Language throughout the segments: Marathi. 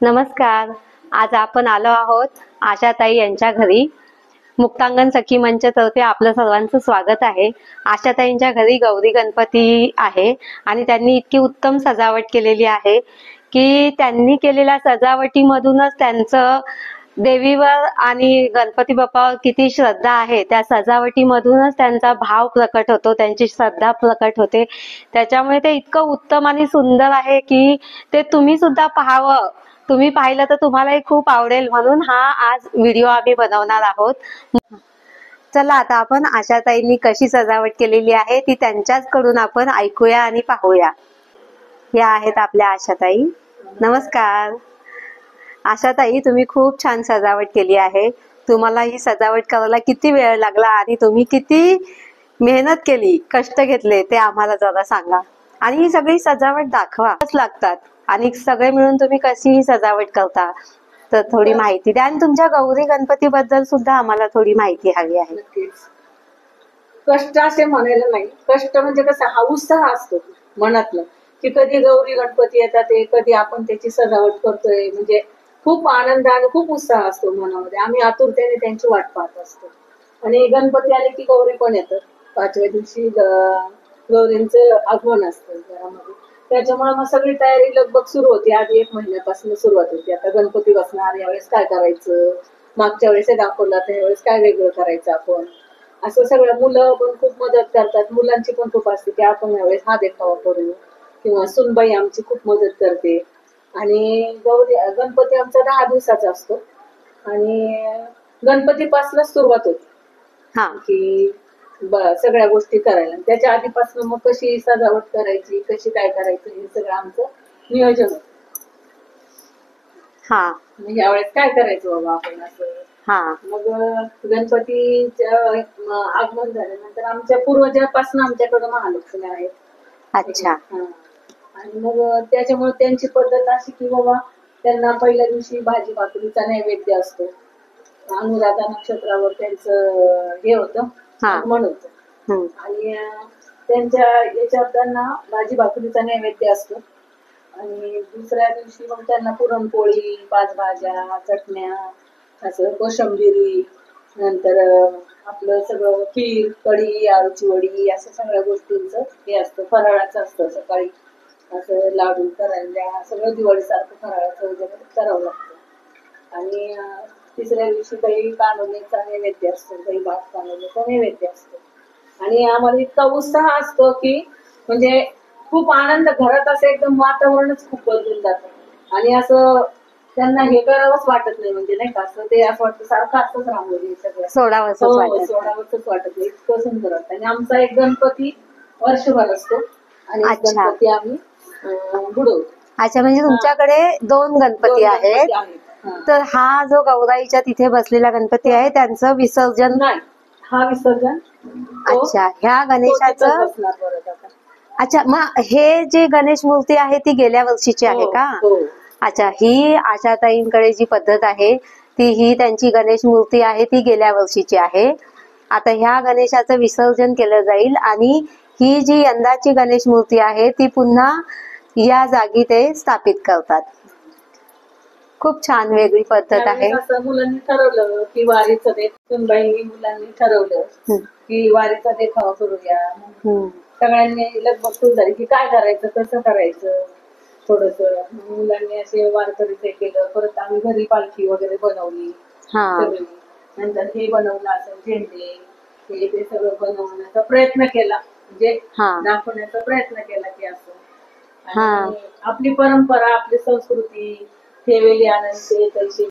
नमस्कार. आज आपण आलो आहोत आशाताई यांच्या घरी. मुक्तांगण सखी मंचतर्फे आपलं सर्वांचं स्वागत आहे. आशाताईंच्या घरी गौरी गणपती आहे आणि त्यांनी इतकी उत्तम सजावट केलेली आहे की त्यांनी केलेल्या सजावटीमधूनच त्यांचं देवीवर आणि गणपती बाप्पावर किती श्रद्धा आहे त्या सजावटीमधूनच त्यांचा भाव प्रकट होतो, त्यांची श्रद्धा प्रकट होते. त्याच्यामुळे ते इतकं उत्तम आणि सुंदर आहे की ते तुम्ही सुद्धा पाहावं. तुम्ही पाहिलं तर तुम्हालाही खूप आवडेल, म्हणून हा आज व्हिडिओ आम्ही बनवणार आहोत. चला आता आपण आशाताईंनी कशी सजावट केलेली आहे ती त्यांच्याच कडून आपण ऐकूया आणि पाहूया. या आहेत आपल्या आशाताई. नमस्कार. आशाताई, तुम्ही खूप छान सजावट केली आहे. तुम्हाला ही सजावट करायला किती वेळ लागला आणि तुम्ही किती मेहनत केली, कष्ट घेतले ते आम्हाला जरा सांगा. आणि ही सगळी सजावट दाखवाच लागतात आणि सगळे मिळून तुम्ही कशी ही सजावट करता तर थोडी माहिती द्या. आणि तुमच्या गौरी गणपती बद्दल सुद्धा आम्हाला थोडी माहिती हवी आहे. कष्ट असे म्हणायला नाही, कष्ट म्हणजे कसं हा उत्साह असतो मनातलं की कधी गौरी गणपती येतात, कधी आपण त्याची सजावट करतोय, म्हणजे खूप आनंद आणि खूप उत्साह असतो मनामध्ये. आम्ही आतुरतेने त्यांची वाट पाहत असतो. आणि गणपती आले की गौरी पण येतात. 5व्या दिवशी गौरींचं आगमन असतं घरामध्ये. त्याच्यामुळे मग सगळी तयारी लगबग सुरू होती. आधी 1 महिन्यापासून सुरुवात होती. आता गणपती बसणार, यावेळेस काय करायचं, मागच्या वेळेस हे दाखवलं तर यावेळेस काय वेगळं करायचं आपण, असं सगळं. मुलं पण खूप मदत करतात, मुलांची पण खूप असते की आपण यावेळेस हा देखावा करू, किंवा सुनबाई आमची खूप मदत करते. आणि गणपती आमचा 10 दिवसाचा असतो आणि गणपतीपासूनच सुरुवात होती की सगळ्या गोष्टी करायला. त्याच्या आधीपासून मग कशी सजावट करायची, कशी काय करायचं, हे सगळं आमचं नियोजन होतं. यावेळेस काय करायचं बाबा आपण असं. मग गणपतीच्या आगमन झाल्यानंतर आमच्या पूर्वजापासून आमच्याकडे महालक्ष्मी आहेत. अच्छा. आणि मग त्याच्यामुळे त्यांची पद्धत अशी की बाबा त्यांना पहिल्या दिवशी भाजी भाकरीचा नैवेद्य असतो. अनुराधा नक्षत्रावर त्यांचं हे होतं, आगमन होतं. आणि त्यांच्या याच्यात त्यांना भाजी भाकरीचा नैवेद्य असतो. आणि दुसऱ्या दिवशी मग त्यांना पुरणपोळी, 5 भाज्या, चटण्या, असं कोशिंबिरी, नंतर आपलं सगळं खीर, कढी, आळूची वडी, असं सगळ्या गोष्टींचं हे असतं. फराळाचं असतं. सकाळी असं लाडू करायला सगळं दिवाळीसारखं फराळाचं वगैरे करावं लागतं. आणि तिसऱ्या दिवशी दही कानोलीचा नैवेद्य असतो, दही भात कानोलीचा नैवेद्य असतो. आणि आम्हाला इतका उत्साह असतो की म्हणजे खूप आनंद, घरात असं एकदम वातावरणच खूप बदलून जातं. आणि असं त्यांना हे करावंच वाटत नाही, म्हणजे नाही का, असं ते असं वाटतं सारखं असंच रांगोळी सगळं सोडावंच वाटत नाही, इतकं सुंदर वाटतं. आणि आमचा एक गणपती वर्षभर असतो आणि गणपती आम्ही बुडवतो. अच्छा, म्हणजे तुमच्याकडे 2 गणपती आहेत. तर हा जो गौराईच्या तिथे बसलेला गणपती आहे त्यांचं विसर्जन नाही, हा विसर्जन. अच्छा, ह्या गणेशाचं. अच्छा, मग हे जे गणेश मूर्ती आहे ती गेल्या वर्षीची आहे का? अच्छा, ही आशाताईंकडे जी पद्धत आहे ती ही त्यांची गणेश मूर्ती आहे ती गेल्या वर्षीची आहे. आता ह्या गणेशाचं विसर्जन केलं जाईल आणि ही जी यंदाची गणेश मूर्ती आहे ती पुन्हा या जागी ते स्थापित करतात. खूप छान, वेगळी पद्धत आहे. मुलांनी ठरवलं की वारीचं सुनबाई मुलांनी ठरवलं की वारीचा देखावा करूया. सगळ्यांनी लगबग सुरू झाली की काय करायचं, कसं करायचं. थोडस मुलांनी असे वारकरीचे केलं. परत आम्ही घरी पालखी वगैरे बनवली सगळी. नंतर हे बनवलं असं झेंडे, हे ते सगळं बनवण्याचा प्रयत्न केला, म्हणजे दाखवण्याचा प्रयत्न केला की असं आपली परंपरा, आपली संस्कृती ठेवलेली आनंद तशी.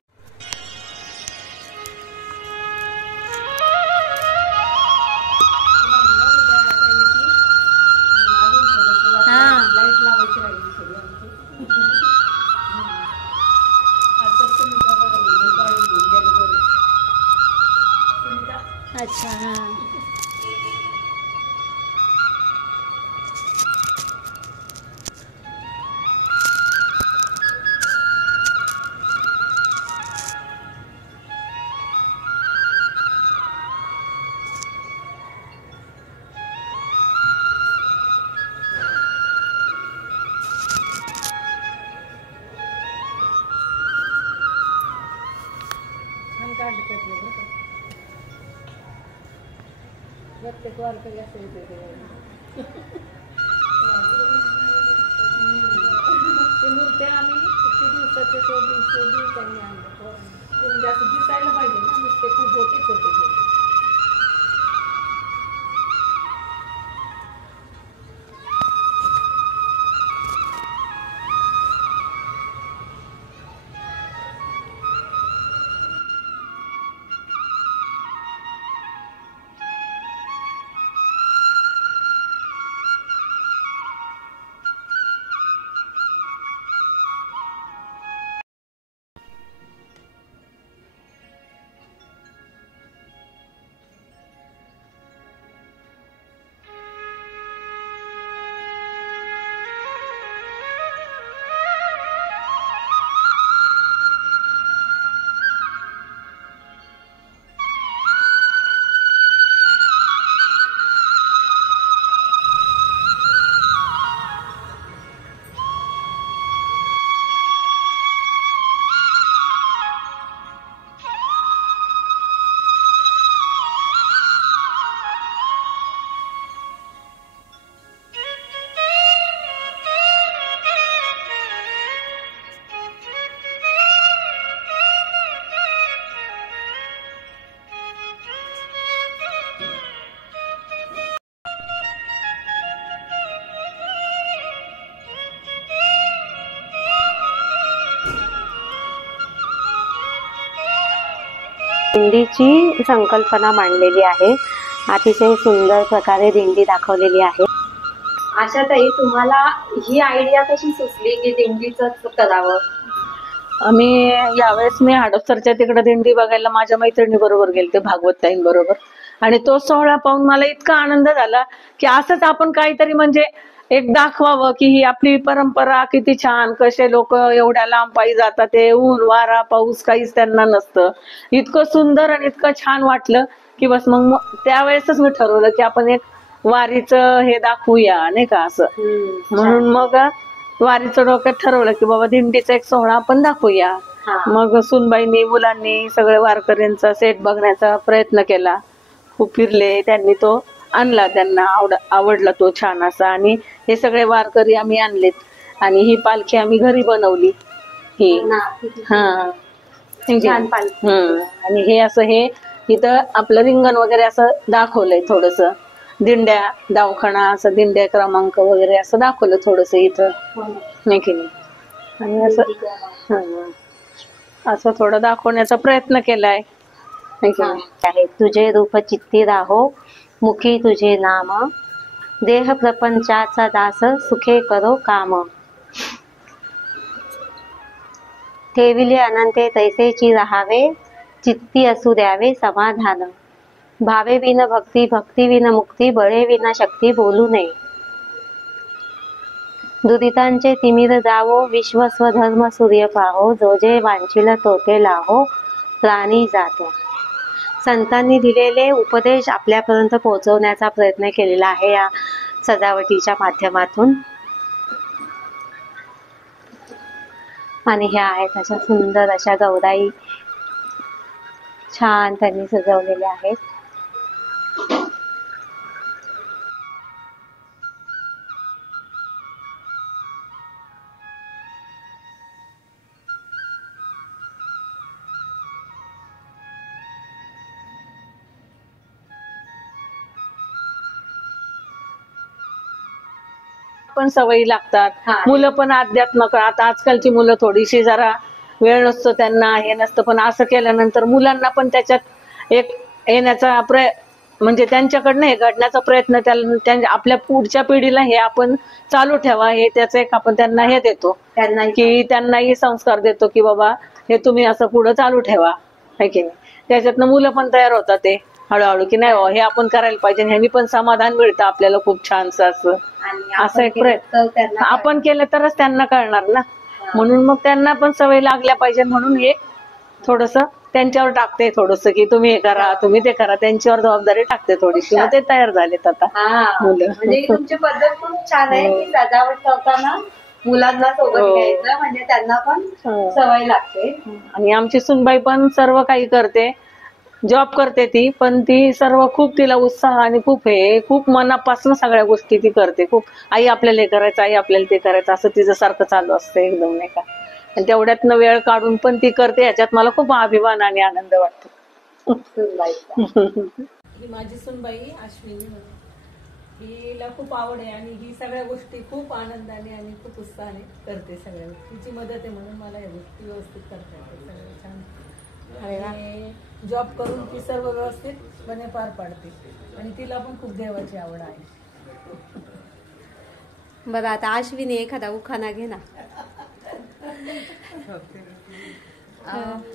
अच्छा. प्रत्येक वारकरी असं येते ते मूर्त्या आम्ही किती दिवसाचे शोधून त्यांनी आणलं म्हणजे असं दिसायला पाहिजे ना नुसते खूप होते छोटे छोटे. दिंडीची संकल्पना मांडलेली आहे. अतिशय सुंदर प्रकारे दिंडी दाखवलेली आहे. आशाताई, तुम्हाला ही आयडिया कशी सुचली की दिंडीच करावं? आम्ही यावेळेस मी हडपसरच्या तिकडे दिंडी बघायला माझ्या मैत्रिणी बरोबर गेलते, भागवतताईंबरोबर. आणि तो सोहळा पाहून मला इतका आनंद झाला की असंच आपण काहीतरी म्हणजे एक दाखवावं की ही आपली परंपरा किती छान, कसे लोक एवढ्या लांब पायी जातात, ते ऊन वारा पाऊस काहीच त्यांना नसतं. इतकं सुंदर आणि इतकं छान वाटलं की बस मग त्यावेळेसच मी ठरवलं की आपण एक वारीचं हे दाखवूया, नाही का असं. म्हणून मग वारीचं डोक्यात ठरवलं की बाबा दिंडीचा एक सोहळा आपण दाखवूया. मग सुनबाईंनी मुलांनी सगळे वारकऱ्यांचा सेट बघण्याचा प्रयत्न केला. खूप फिरले, त्यांनी तो आणला, त्यांना आवडला तो छान असा. आणि हे सगळे वारकरी आम्ही आणलेत आणि ही पालखी आम्ही घरी बनवली ही. आणि हे असं हे इथं आपलं रिंगण वगैरे असं दाखवलंय, थोडस दिंड्या दवाखाना असं दिंड्या क्रमांक वगैरे असं दाखवलं थोडस इथं, नाही की नाही. आणि असं असं थोडं दाखवण्याचा प्रयत्न केलाय. तुझे रूप चित्ती राहो, मुखी तुझे नाम, देह प्रपंचाचा दास, सुखे करो काम. ठेविले अनंते तैसेची राहावे, चित्ती असू द्यावे समाधान. भावे विन भक्ती, भक्ती विन मुक्ती, बळे विना शक्ती बोलू नये. दुरितांचे तिमिर जावो, विश्व स्वधर्म सूर्य पाहो, जो जे वांछिल तोते लाहो, प्राणी जातो. संतांनी दिलेले उपदेश आपल्यापर्यंत पोहोचवण्याचा प्रयत्न केलेला आहे या सजावटीच्या माध्यमातून. आणि ह्या आहेत अशा सुंदर अशा गौराई, छान त्यांनी सजवलेल्या आहेत. पण सवयी लागतात. मुलं पण अध्यात्म, आता आजकालची मुलं थोडीशी जरा वेळ नसतो त्यांना, हे नसतं, पण असं केल्यानंतर मुलांना पण त्याच्यात एक येण्याचा म्हणजे त्यांच्याकडनं हे घडण्याचा प्रयत्न आपल्या पुढच्या पिढीला हे आपण चालू ठेवा, हे त्याचं एक आपण त्यांना हे देतो, की त्यांनाही संस्कार देतो की बाबा हे तुम्ही असं पुढे चालू ठेवा, है की नाही. त्याच्यातनं मुलं पण तयार होतात ते हळूहळू की नाही हे आपण करायला पाहिजे, ह्यानी पण समाधान मिळतं आपल्याला खूप छानसं असं एक प्रयत्न आपण केलं तरच त्यांना कळणार ना. म्हणून मग त्यांना पण सवय लागल्या पाहिजे, म्हणून हे थोडस त्यांच्यावर टाकते, थोडस की तुम्ही हे करा, तुम्ही ते करा, त्यांच्यावर जबाबदारी टाकते थोडीशी. मग ते तयार झालेत आता मुलं. म्हणजे तुमची पद्धत खूप छान आहे की सजावट करताना मुलांना सोबत घ्यायचं, म्हणजे त्यांना पण सवय लागते. आणि आमची सुनबाई पण सर्व काही करते, जॉब करते ती, पण ती सर्व खूप तिला उत्साह आणि खूप खूप मनापासून सगळ्या गोष्टी ती करते. खूप आई आपल्याला हे करायचं, आई आपल्याला ते करायचं, असं तिचं सारखं चालू असतं एकदम, नाही का. आणि तेवढ्यातनं वेळ काढून पण ती करते, ह्याच्यात मला खूप अभिमान आणि आनंद वाटतो. ही माझी सुनबाई अश्विनी, हिला खूप आवड आहे आणि ही सगळ्या गोष्टी खूप आनंदाने आणि खूप उत्साहाने करते. सगळ्या तिची मदत आहे म्हणून मला या गोष्टी व्यवस्थित करता येतात सगळं छान. आणि जॉब करून ती सर्व व्यवस्थितपणे पार पाडते आणि तिला पण खूप देवाची आवड आहे. बरं, आता अश्विनी एखादा उखाणा घे ना.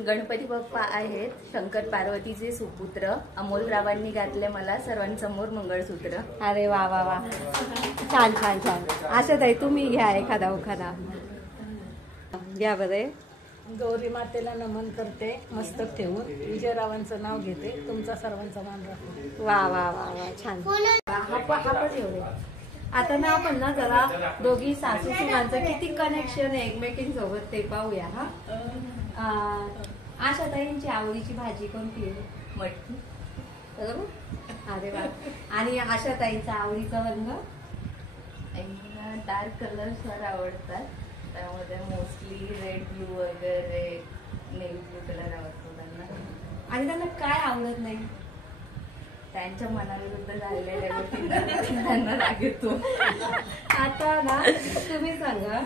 गणपती बाप्पा आहेत शंकर पार्वतीचे सुपुत्र, अमोलरावांनी घातले मला सर्वांसमोर मंगळसूत्र. अरे वा वा वा, छान छान छान. आशाताई तुम्ही घ्या एखादा उखाणा घ्या बरे. गौरी मातेला नमन करते मस्तक ठेवून, विजयरावांचं नाव घेते, तुमचा सर्वांचा मान राखते. वा वा वा वा, छान. हापच एवढे. आता ना आपण ना जरा दोघी सासू सुनांचं किती कनेक्शन आहे एकमेकींसोबत ते पाहूया. हा, आशाताईंची आवडीची भाजी कोणती आहे? मटकी. बरोबर. अरे वा. आणि आशाताईंचा आवडीचा रंग? डार्क कलर्स फार आवडतात, त्यामध्ये मोस्टली रेड ब्लू वगैरे, नेव्ही ब्लू कलर आवडतो त्यांना. आणि त्यांना काय आवडत नाही? त्यांच्या मनाविरुद्ध झालेल्या गोष्टी त्यांना राग येतो. आता ना तुम्ही सांगा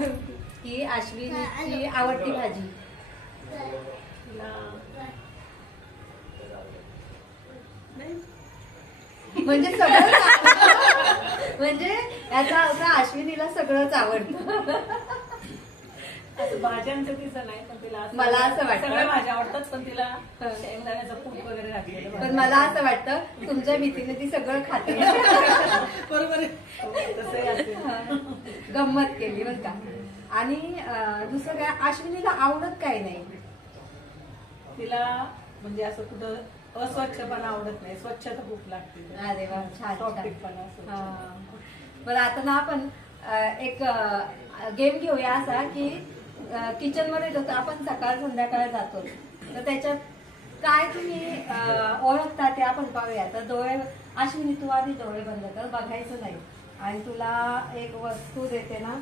की अश्विनीची आवडती भाजी? म्हणजे सगळंच म्हणजे याचा अर्थ अश्विनीला सगळंच आवडतं. भाज्यांचं तिचं नाही, पण तिला मला असं वाटतं सगळ्या भाज्या आवडतात, पण तिला शेंगदाण्याचं कूट वगैरे घातलेलं. पण मला असं वाटतं तुमच्या भीतीने ती सगळं खाते. बरोबर आहे, तसंही असेल. गंमत केली बरं का. आणि दुसरं काय, अश्विनीला आवडत काय नाही? तिला म्हणजे असं कुठं अस्वच्छपणा आवडत नाही, स्वच्छता खूप लागते. अरे वा, छान टॉपिकपणा. बरं, आता ना आपण एक गेम घेऊया असा की किचन मध्ये जसं आपण सकाळ संध्याकाळ जातो, तर त्याच्यात काय तुम्ही ओळखता ते आपण पाहूया. तर डोळे, अश्विनी तू आधी डोळे बंद कर, बघायचं नाही. आणि तुला एक वस्तू देते ना,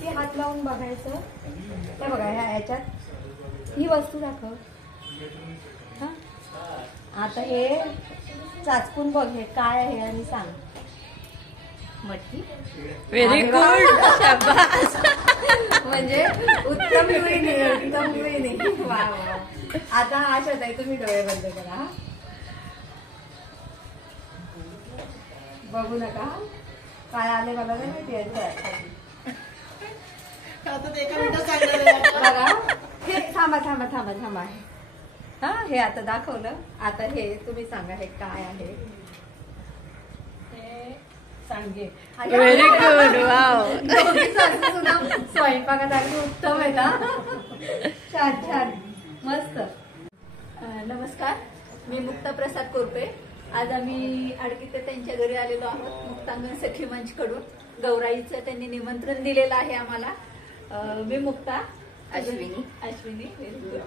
ती हात लावून बघायचं. ते बघा, ह्याच्यात ही वस्तू दाखव. हा, आता हे चाचपून बघ, हे काय आहे आणि सांग. मटकी. व्हेरी गुड, शाबास. म्हणजे उत्तम गृहिणी, उत्तम गृहिणी. वा वा. आता आशाताई तुम्ही डोळे बंद करा. बघू नका, काय आले मला नाही माहिती. बघा, हे थांबा थांबा थांबा थांबा. हा, हे आता दाखवलं. आता हे तुम्ही सांगा, हे काय आहे? सांगे. Very good. वाव. स्वयंपाकात अगदी उत्तम आहे ना. छान छान, मस्त. नमस्कार, मी मुक्ता प्रसाद कोरपे. आज आम्ही आडकीते त्यांच्या घरी आलेलो आहोत. मुक्तांगण सखी मंच कडून गौराईचं त्यांनी निमंत्रण दिलेलं आहे आम्हाला. मी मुक्ता. अश्विनी. Very good.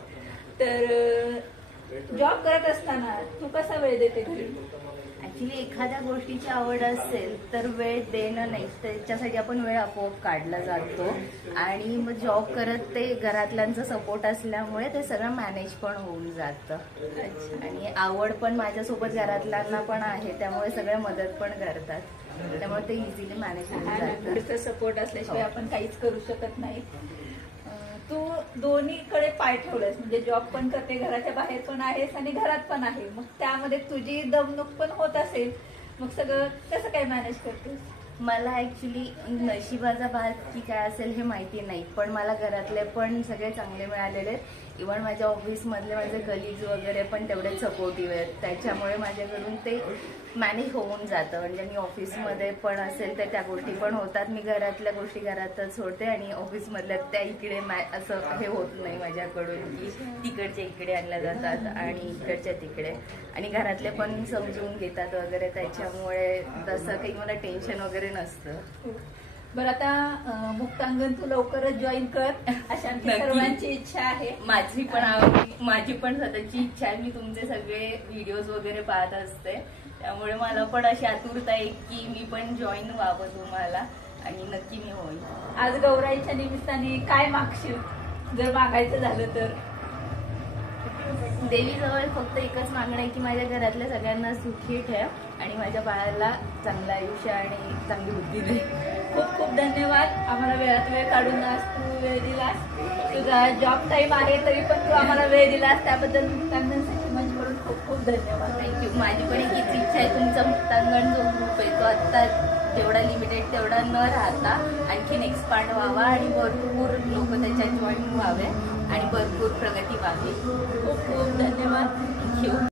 तर जॉब करत असताना तू कसा वेळ देते घरी? ऍक्च्युली एखाद्या गोष्टीची आवड असेल तर वेळ देणं नाही, त्याच्यासाठी आपण वेळ आपोआप काढला जातो. आणि मग जॉब करत ते घरातल्यांचा सपोर्ट असल्यामुळे ते सगळं मॅनेज पण होऊन जातं. आणि आवड पण माझ्यासोबत घरातल्यांना पण आहे, त्यामुळे सगळ्या मदत पण करतात, त्यामुळे ते इझिली मॅनेज होऊन जातं. सपोर्ट असल्याशिवाय आपण काहीच करू शकत नाही. तू दोन्हीकडे पाय ठेवलास, म्हणजे जॉब पण करते, घराच्या बाहेर पण आहेस आणि घरात पण आहे. मग त्यामध्ये तुझी दमणूक पण होत असेल, मग सगळं कसं काय मॅनेज करतेस? मला ऍक्च्युली नशिबाचा भाग की काय असेल हे माहिती नाही, पण मला घरातले पण सगळे चांगले मिळालेले आहेत. इव्हन माझ्या ऑफिसमधले माझे कलिग्स वगैरे पण तेवढेच सपोर्टिव्ह आहेत, त्याच्यामुळे माझ्याकडून ते मॅनेज होऊन जातं. म्हणजे मी ऑफिसमध्ये पण असेल तर त्या गोष्टी पण होतात, मी घरातल्या गोष्टी घरातच होते आणि ऑफिसमधल्या त्या इकडे असं हे होत नाही माझ्याकडून की तिकडच्या इकडे आणल्या जातात आणि इकडच्या तिकडे. आणि घरातले पण समजून घेतात वगैरे, त्याच्यामुळे तसं काही मला टेन्शन वगैरे नसतं. बरं आता मुक्तांगण तू लवकरच जॉईन कर अशा आमची नक्की. सर्वांची इच्छा आहे. माझी पण स्वतःची इच्छा आहे. मी तुमचे सगळे व्हिडिओज वगैरे पाहत असते, त्यामुळे मला पण अशी आतुरता आहे की मी पण जॉईन व्हावं तुम्हाला, आणि नक्की मी होईल. आज गौराईच्या निमित्ताने काय मागशील जर मागायचं झालं तर? देवीजवळ फक्त एकच मागणं आहे की माझ्या घरातल्या सगळ्यांना सुखी ठेव आणि माझ्या बाळाला चांगलं आयुष्य आणि चांगली बुद्धी दे. खूप खूप धन्यवाद. आम्हाला वेळात वेळ काढून आज तू वेळ दिलास. तुझा जॉब टाईम आहे तरी पण तू आम्हाला वेळ दिलास, त्याबद्दल मुक्तांगण सखी मंचकडून खूप खूप धन्यवाद. थँक्यू. माझी पण एक हीच इच्छा आहे, तुमचा मुक्तांगण जो ग्रुप आहे तो आत्ता जेवढा लिमिटेड तेवढा न राहता आणखीन एक्सपांड व्हावा आणि भरपूर लोक त्याच्यात जॉईन व्हावे आणि भरपूर प्रगती व्हावी. खूप खूप धन्यवाद. थँक्यू.